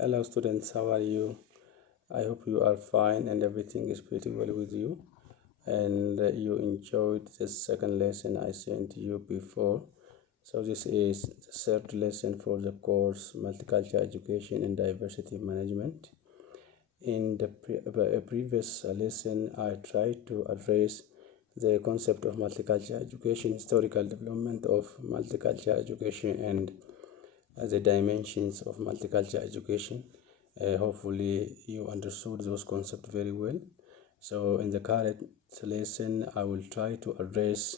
Hello students, how are you? I hope you are fine and everything is pretty well with you, and you enjoyed the second lesson I sent you before. So this is the third lesson for the course Multicultural Education and Diversity Management. In the previous lesson, I tried to address the concept of multicultural education, historical development of multicultural education, and the dimensions of multicultural education. Hopefully you understood those concepts very well. So in the current lesson, I will try to address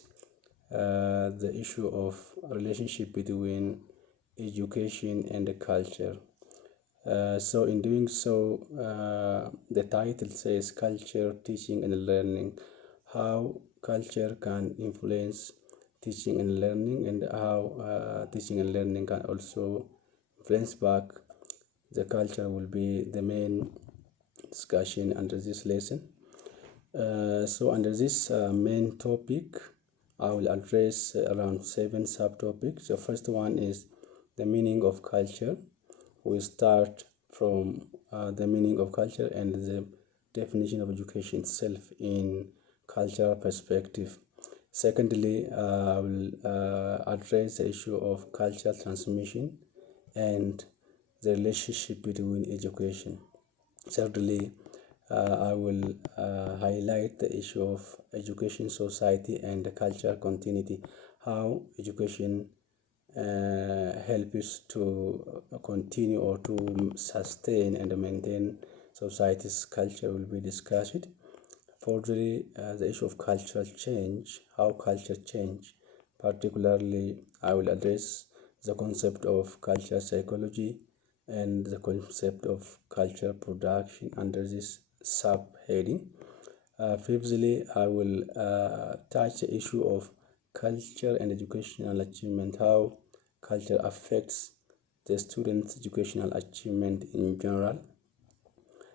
the issue of relationship between education and the culture. So in doing so, the title says culture, teaching and learning, how culture can influence teaching and learning, and how teaching and learning can also influence back the culture will be the main discussion under this lesson. So under this main topic, I will address around 7 subtopics. The first one is the meaning of culture. We start from the meaning of culture and the definition of education itself in cultural perspective. Secondly, I will address the issue of cultural transmission and the relationship between education. Thirdly, I will highlight the issue of education, society, and cultural continuity, how education helps to continue or to sustain and maintain society's culture will be discussed. Fourthly, the issue of cultural change, how culture change. Particularly, I will address the concept of cultural psychology and the concept of cultural production under this subheading. Fifthly, I will touch the issue of culture and educational achievement, how culture affects the student's educational achievement in general,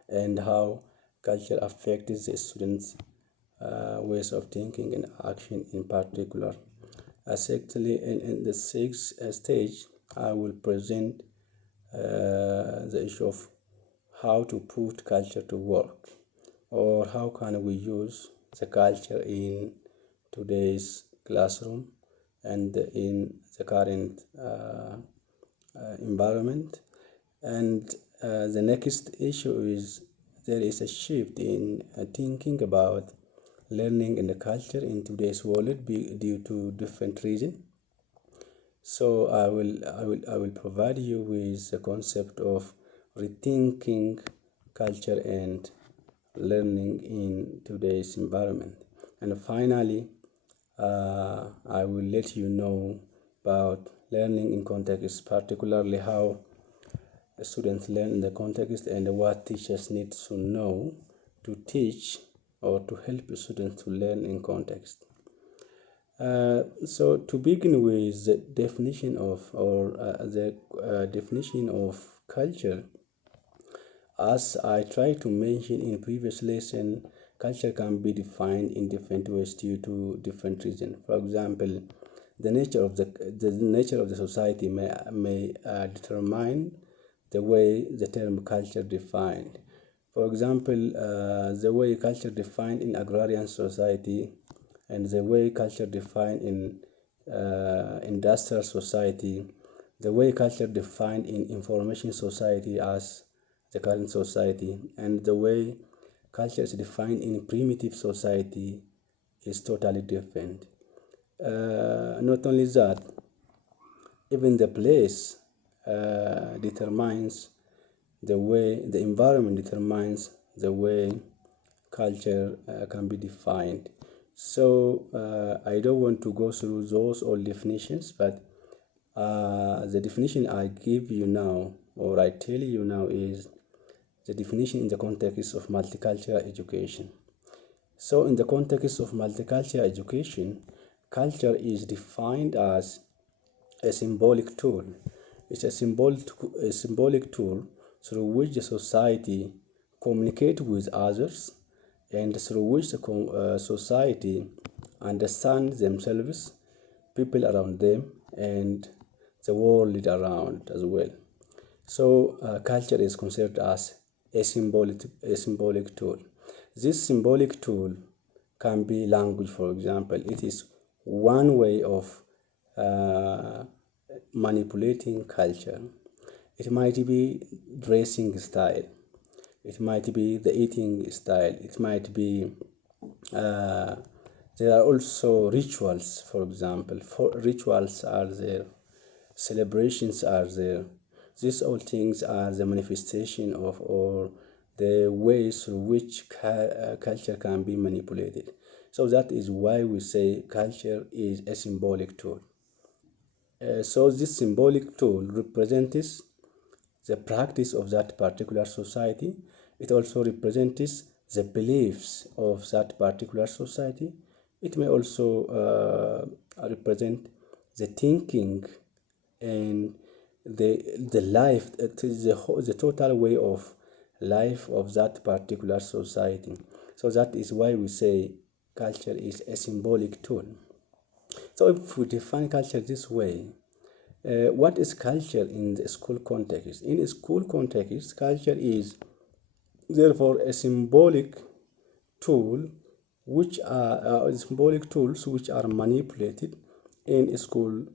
and how culture affects the students' ways of thinking and action in particular. Sixthly, in the sixth stage, I will present the issue of how to put culture to work, or how can we use the culture in today's classroom and in the current environment. And the next issue is there is a shift in thinking about learning and the culture in today's world due to different reasons. So I will provide you with the concept of rethinking culture and learning in today's environment. And finally, I will let you know about learning in context, particularly how students learn in the context and what teachers need to know to teach or to help students to learn in context. So to begin with the definition of definition of culture, as I tried to mention in previous lesson, culture can be defined in different ways due to different reasons. For example, the nature of the society may determine the way the term culture defined. For example, the way culture defined in agrarian society and the way culture defined in industrial society, the way culture defined in information society as the current society, and the way culture is defined in primitive society is totally different. Not only that, even the place determines the way, the environment determines the way culture can be defined. So I don't want to go through those old definitions, but the definition I give you now, or I tell you now, is the definition in the context of multicultural education. So in the context of multicultural education, culture is defined as a symbolic tool. It's a symbolic tool through which the society communicates with others and through which the society understands themselves, people around them, and the world around as well. So culture is considered as a symbolic tool. This symbolic tool can be language, for example. It is one way of uh, manipulating culture. It might be dressing style. It might be the eating style. It might be uh, there are also rituals, for example. Rituals are there, celebrations are there. These all things are the manifestation of or the ways through which culture can be manipulated. So that is why we say culture is a symbolic tool. So this symbolic tool represents the practice of that particular society. It also represents the beliefs of that particular society. It may also represent the thinking and the life, the total way of life of that particular society. So that is why we say culture is a symbolic tool. So if we define culture this way, what is culture in the school context? In a school context, culture is therefore a symbolic tool which are symbolic tools which are manipulated in a school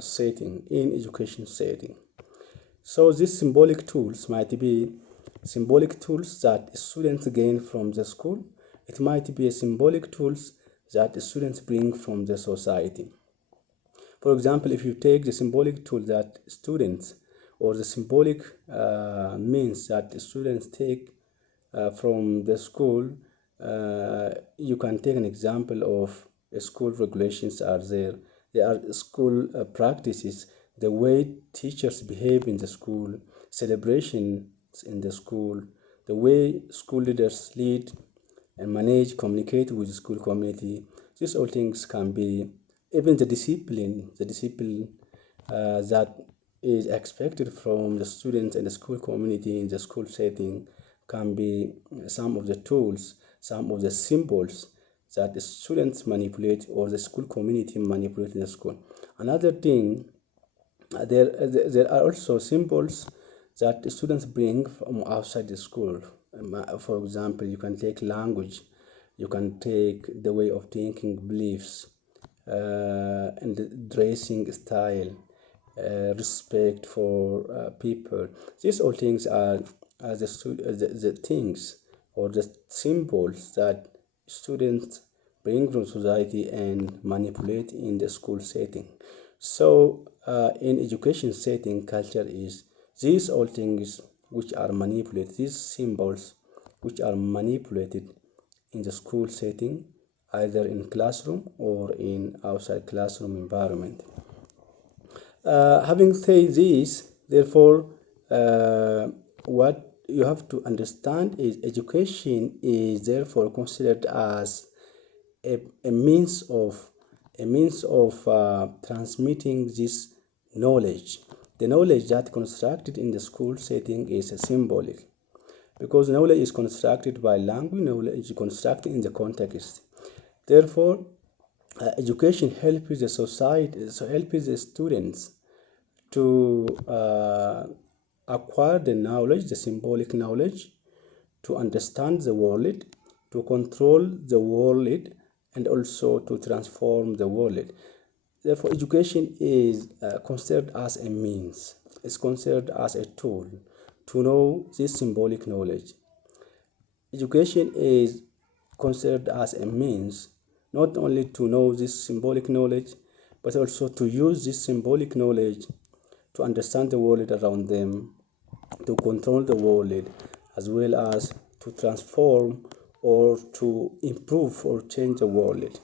setting, in education setting. So these symbolic tools might be symbolic tools that students gain from the school. It might be a symbolic tools that students bring from the society. For example, if you take the symbolic tool that students or the symbolic means that students take from the school, you can take an example of school regulations are there. There are school practices, the way teachers behave in the school, celebrations in the school, the way school leaders lead and manage, communicate with the school community. These all things can be even the discipline that is expected from the students and the school community in the school setting can be some of the tools, some of the symbols that the students manipulate or the school community manipulate in the school. Another thing, there are also symbols that the students bring from outside the school. For example, you can take language, you can take the way of thinking, beliefs, and the dressing style, respect for people. These all things are the things or the symbols that students bring from society and manipulate in the school setting. So, in education setting, culture is these all things which are manipulated, these symbols which are manipulated in the school setting, either in classroom or in outside classroom environment. Having said this, therefore, what you have to understand is education is therefore considered as a means of transmitting this knowledge. The knowledge that constructed in the school setting is symbolic because knowledge is constructed by language, knowledge is constructed in the context. Therefore, education helps the society, so helps the students to acquire the knowledge, the symbolic knowledge, to understand the world, to control the world, and also to transform the world. Therefore, education is considered as a means, it's considered as a tool to know this symbolic knowledge. Education is considered as a means not only to know this symbolic knowledge, but also to use this symbolic knowledge to understand the world around them, to control the world, as well as to transform or to improve or change the world.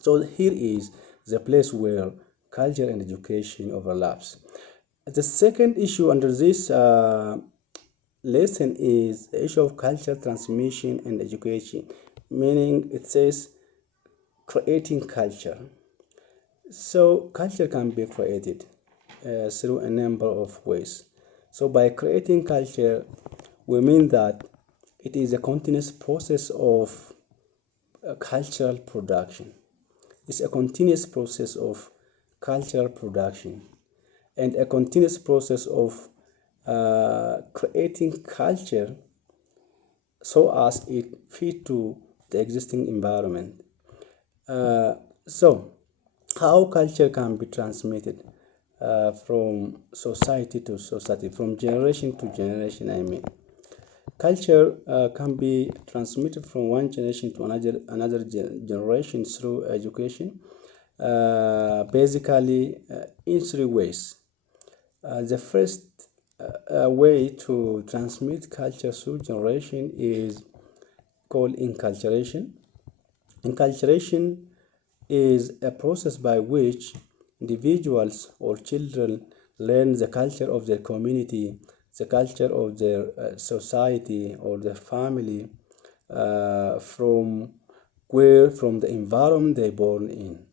So here is the place where culture and education overlaps. The second issue under this lesson is the issue of culture transmission and education, meaning it says creating culture. So culture can be created through a number of ways. So by creating culture, we mean that it is a continuous process of cultural production. It's a continuous process of cultural production and a continuous process of creating culture so as it fit to the existing environment. So, how culture can be transmitted from society to society, from generation to generation, I mean. Culture can be transmitted from one generation to another generation through education, basically in three ways. The first way to transmit culture through generation is called inculturation. Inculturation is a process by which individuals or children learn the culture of their community, the culture of their society or their family from the environment they're born in.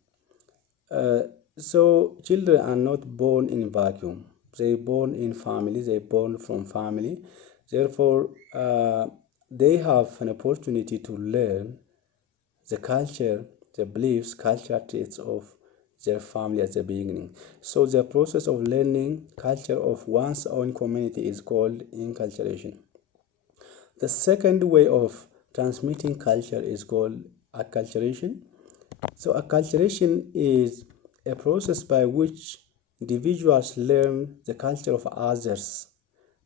Uh, so children are not born in vacuum. They born in family. They born from family. Therefore, they have an opportunity to learn the culture, the beliefs, cultural traits of their family at the beginning. So the process of learning culture of one's own community is called inculturation. The second way of transmitting culture is called acculturation. So acculturation is a process by which individuals learn the culture of others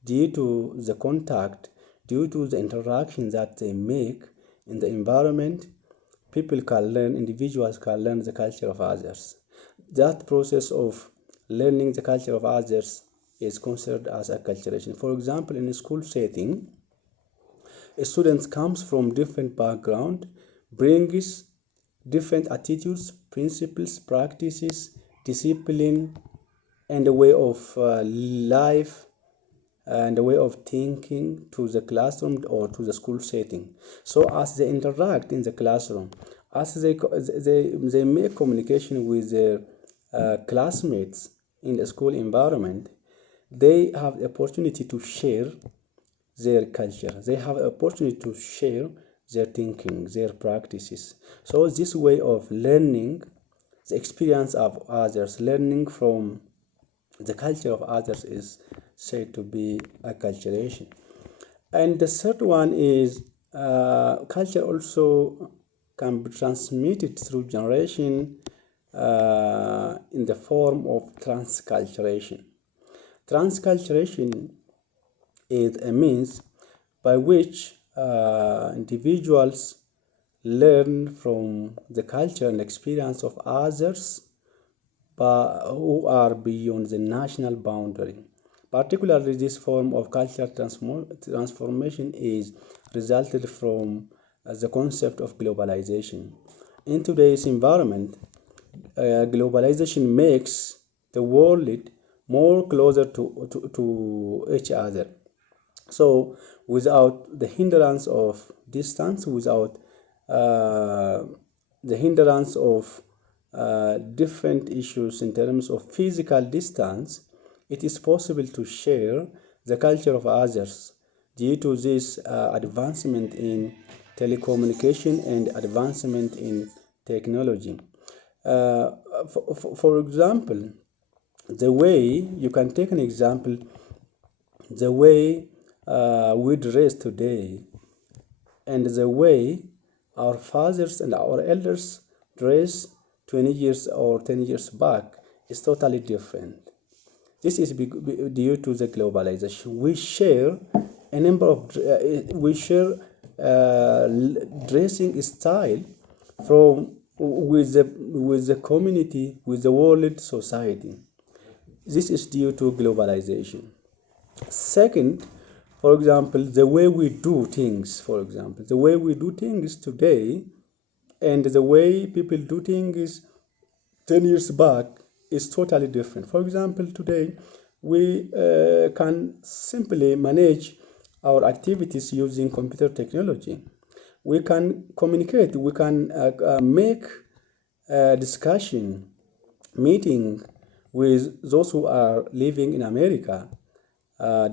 due to the contact, due to the interaction that they make in the environment. People can learn, individuals can learn the culture of others. That process of learning the culture of others is considered as acculturation. For example, in a school setting, a student comes from different background, brings different attitudes, principles, practices, discipline, and a way of life and a way of thinking to the classroom or to the school setting. So as they interact in the classroom, as they make communication with their classmates in the school environment, they have the opportunity to share their culture. They have an opportunity to share their thinking, their practices. So this way of learning the experience of others, learning from the culture of others is said to be acculturation. And the third one is culture also can be transmitted through generation in the form of transculturation. Transculturation is a means by which individuals learn from the culture and experience of others who are beyond the national boundary. Particularly, this form of cultural transformation is resulted from the concept of globalization. In today's environment, globalization makes the world more closer to each other. So, without the hindrance of distance, without the hindrance of different issues in terms of physical distance, it is possible to share the culture of others due to this advancement in telecommunication and advancement in technology. For example, the way you can take an example, the way we dress today and the way our fathers and our elders dress 20 years or 10 years back is totally different. This is due to the globalization. We share a number of we share dressing style from with the community, with the world society. This is due to globalization. Second, for example, the way we do things, for example, the way we do things today and the way people do things 10 years back is totally different. For example, today we can simply manage our activities using computer technology. We can communicate, we can make a discussion, meeting with those who are living in America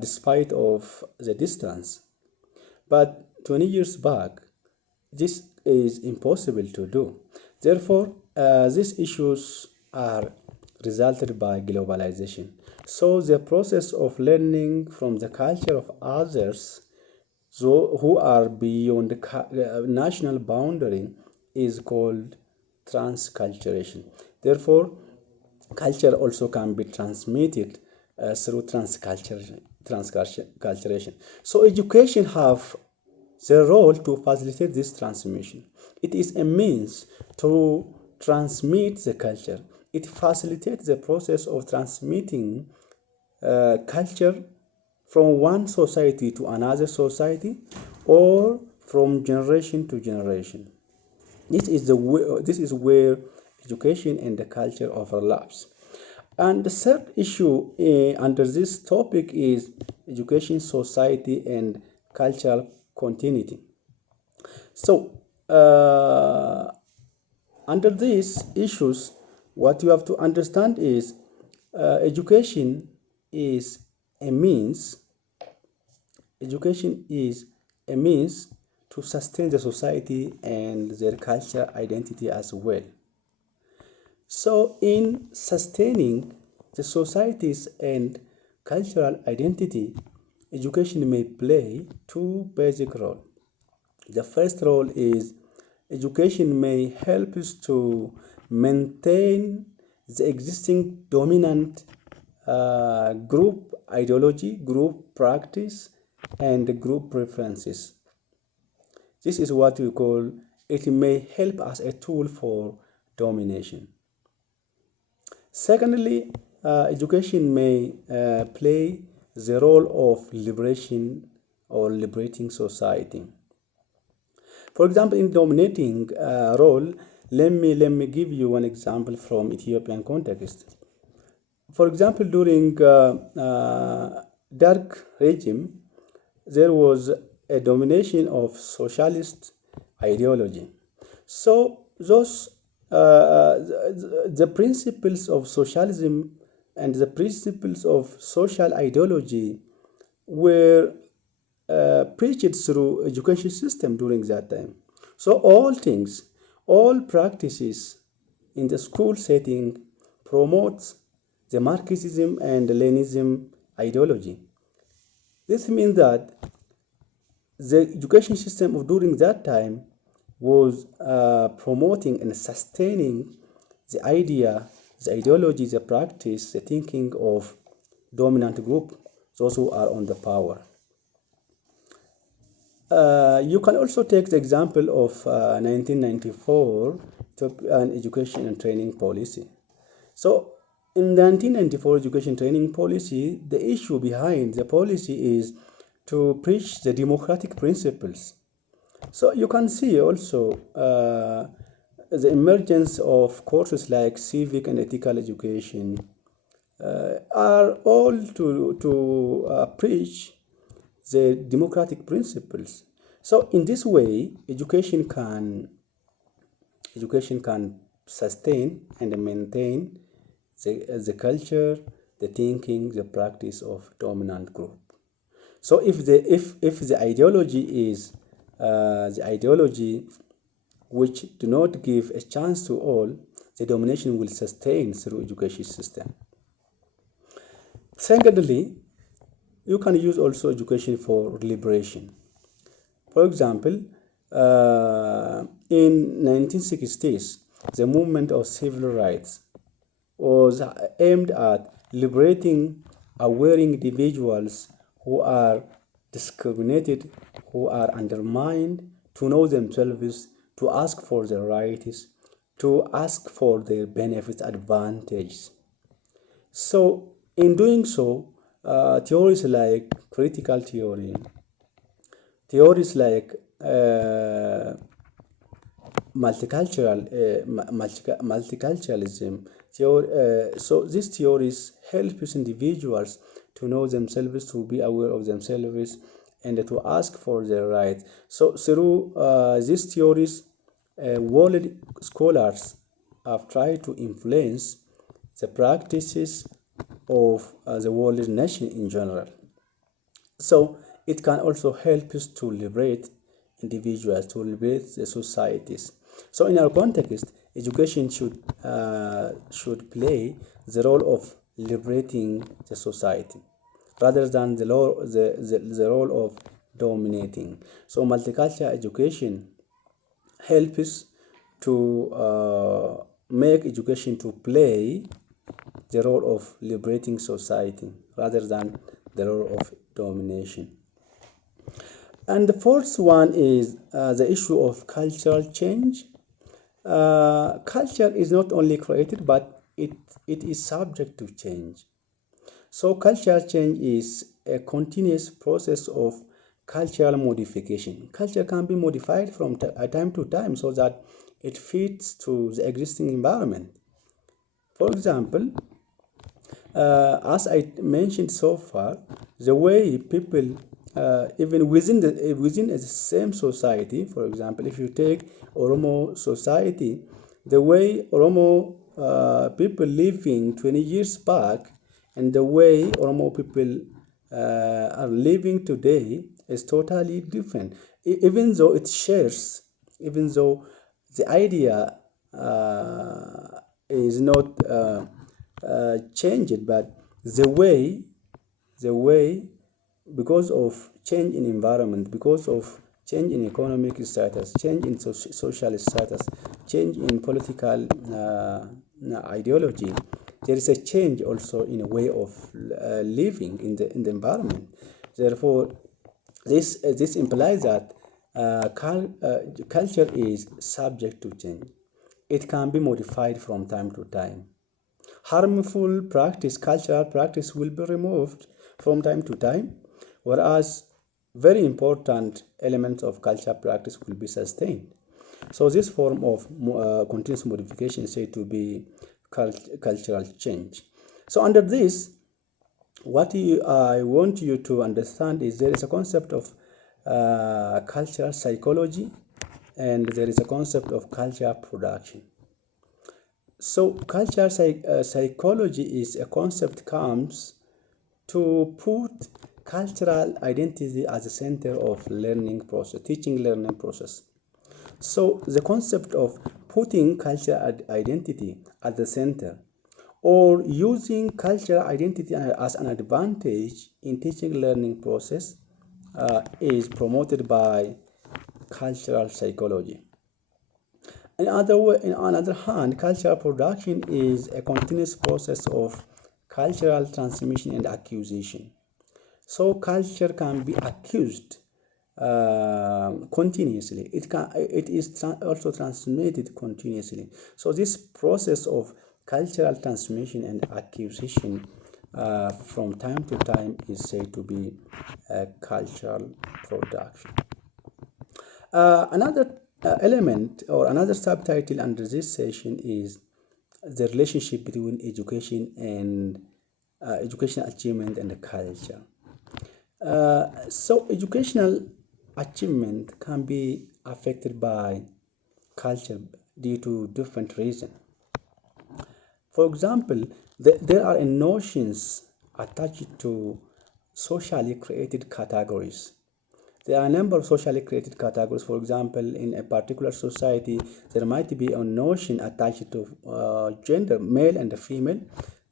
despite of the distance. But 20 years back, this is impossible to do. Therefore, these issues are resulted by globalization. So the process of learning from the culture of others who are beyond the national boundary is called transculturation. Therefore, culture also can be transmitted through transculturation. So education have the role to facilitate this transmission. It is a means to transmit the culture. It facilitates the process of transmitting culture from one society to another society or from generation to generation. This is where education and the culture overlaps. And the third issue under this topic is education, society, and cultural continuity. So, under these issues, what you have to understand is education is a means. Education is a means to sustain the society and their cultural identity as well. So, in sustaining the societies and cultural identity, education may play two basic roles. The first role is education may help us to maintain the existing dominant group ideology, group practice, and group preferences. This is what we call it may help as a tool for domination. Secondly, education may play the role of liberation or liberating society. For example, in dominating role, let me give you one example from Ethiopian context. For example, during dark regime, there was a domination of socialist ideology. So those the principles of socialism and the principles of social ideology were preached through education system during that time. So all things, all practices in the school setting promotes the Marxism and Leninism ideology. This means that the education system of during that time was promoting and sustaining the idea, the ideology, the practice, the thinking of dominant group, those who are on the power. You can also take the example of 1994 Ethiopian education and training policy. So, in the 1994 education training policy, the issue behind the policy is to preach the democratic principles. So, you can see also the emergence of courses like civic and ethical education are all to preach the democratic principles. So in this way, education can sustain and maintain the culture, the thinking, the practice of dominant group. So if the ideology is the ideology which do not give a chance to all, the domination will sustain through education system. Secondly, you can use also education for liberation. For example, in 1960s, the movement of civil rights was aimed at liberating aware individuals who are discriminated, who are undermined, to know themselves, to ask for their rights, to ask for their benefits, advantages. So, in doing so, theories like critical theory, theories like multiculturalism, so these theories help individuals to know themselves, to be aware of themselves, and to ask for their rights. So through these theories, world scholars have tried to influence the practices of the world nation in general. So it can also help us to liberate individuals, to liberate the societies. So in our context, education should play the role of liberating the society rather than the role of dominating. So multicultural education helps to make education to play the role of liberating society rather than the role of domination. And the fourth one is the issue of cultural change. Culture is not only created, but it is subject to change. So cultural change is a continuous process of cultural modification. Culture can be modified from time to time so that it fits to the existing environment. For example, as I mentioned so far, the way people, even within the same society, for example, if you take Oromo society, the way Oromo people living 20 years back and the way Oromo people are living today is totally different. Even though it shares, even though the idea is not changed, but the way, because of change in environment, because of change in economic status, change in social status, change in political ideology, there is a change also in a way of living in the environment. Therefore, this implies that culture is subject to change. It can be modified from time to time. Harmful practice, cultural practice, will be removed from time to time, whereas very important elements of cultural practice will be sustained. So this form of continuous modification is said to be cultural change. So under this, what I want you to understand is there is a concept of cultural psychology and there is a concept of cultural production. So cultural psychology is a concept comes to put cultural identity as the center of learning process, teaching learning process. So the concept of putting cultural identity at the center or using cultural identity as an advantage in teaching learning process is promoted by cultural psychology. On the other hand, cultural production is a continuous process of cultural transmission and acquisition. So culture can be accused continuously. It is also transmitted continuously. So this process of cultural transmission and acquisition from time to time is said to be cultural production. Another element or another subtitle under this session is the relationship between education and educational achievement and the culture. So educational achievement can be affected by culture due to different reasons. For example, there are notions attached to socially created categories. There are a number of socially created categories. For example, in a particular society, there might be a notion attached to gender, male and female.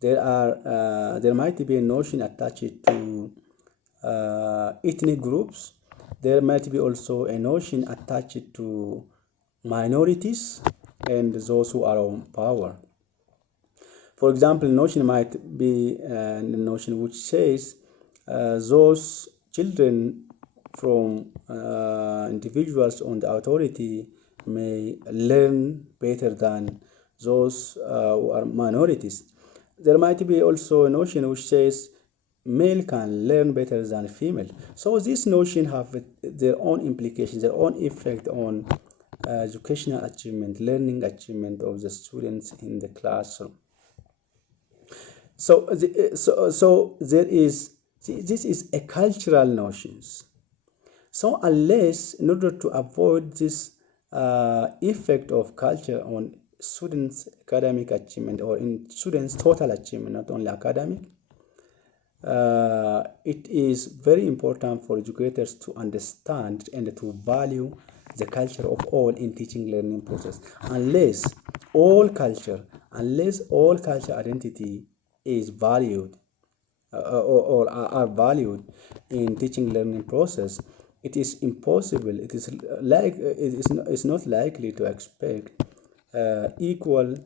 There might be a notion attached to ethnic groups. There might be also a notion attached to minorities and those who are on power. For example, notion might be a notion which says those children from individuals on the authority may learn better than those who are minorities. There might be also a notion which says male can learn better than female. So this notion have their own implications, their own effect on educational achievement, learning achievement of the students in the classroom. So there is this is a cultural notions. So unless in order to avoid this effect of culture on students' academic achievement or in students' total achievement, not only academic, it is very important for educators to understand and to value the culture of all in teaching learning process. Unless all culture identity is valued or are valued in teaching learning process, it is impossible, it is it's not likely to expect equal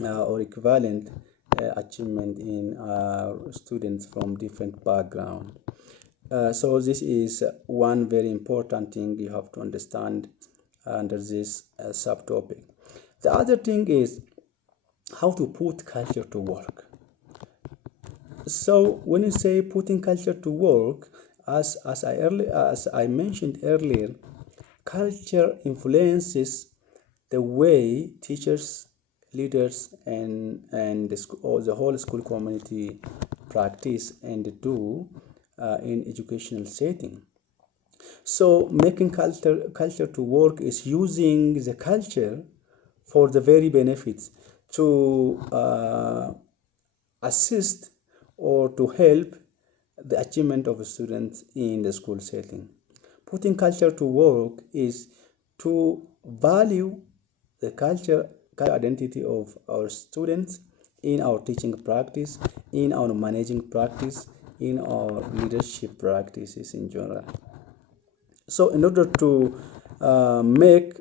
or equivalent achievement in students from different background. So this is one very important thing you have to understand under this subtopic. The other thing is how to put culture to work. So when you say putting culture to work, as I mentioned earlier, culture influences the way teachers, leaders, and or the whole school community practice and do in educational setting. So making culture to work is using the culture for the very benefits to assist or to help the achievement of students in the school setting. Putting culture to work is to value the culture identity of our students in our teaching practice, in our managing practice, in our leadership practices in general. So in order to make